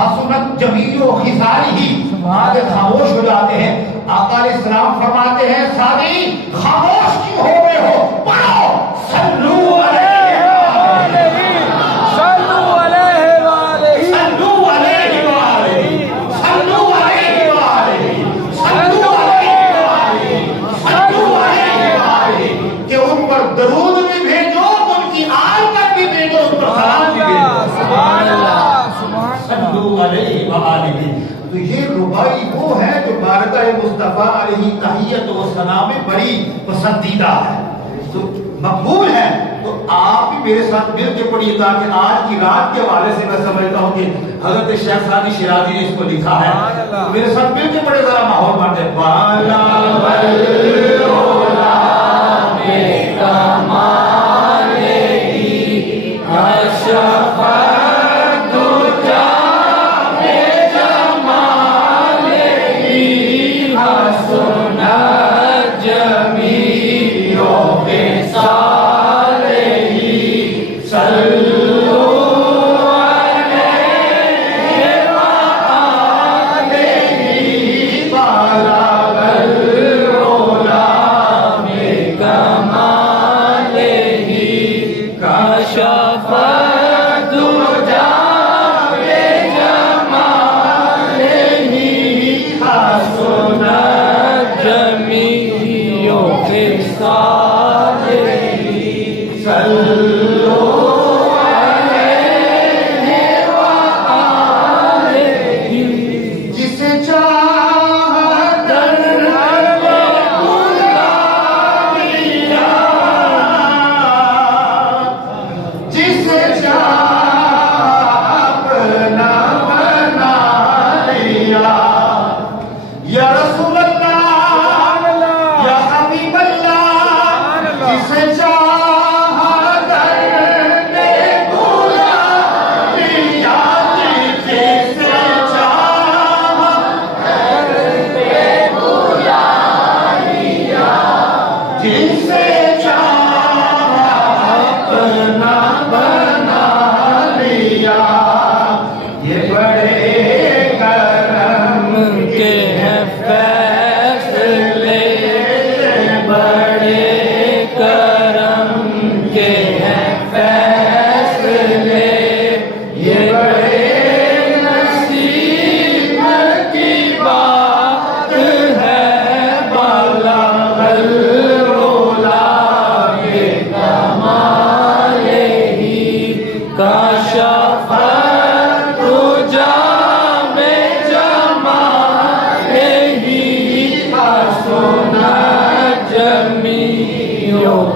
हसनत जमीओ खिसालिही, आगे खामोश हो जाते हैं। आका अलैहिस्सलाम फरमाते हैं सादी खामोश क्यों हो गए हो, पढ़ो सल्लू अलैहि सल्लू अलैहि वालैहि सल्लू अलैहि वालैहि सल्लू अलैहि वालैहि सल्लू अलैहि वालैहि सल्लू अलैहि वालैहि, कि उन पर दरूद भी भेजो, उनकी आल तक भी भेजो, उन पर सलाम भी भेजो। सुभान अल्लाह सुभान सल्लू अलैहि वालैहि। तो ये रुबाई वो है जो बारगाह मुस्तफा अलैहि तहियत व सना में बड़ी पसंदीदा है, तो मकबूल है। तो आप भी मेरे साथ मिल के पढ़िए, ताकि आज की रात के हवाले से मैं समझता हूँ कि हजरत शेख सादी शिराजी ने इसको लिखा है। तो मेरे साथ मिल के पढ़े, जरा माहौल बांटे।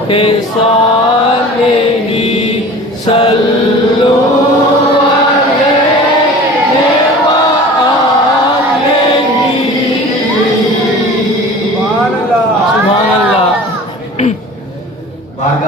के साले ही सल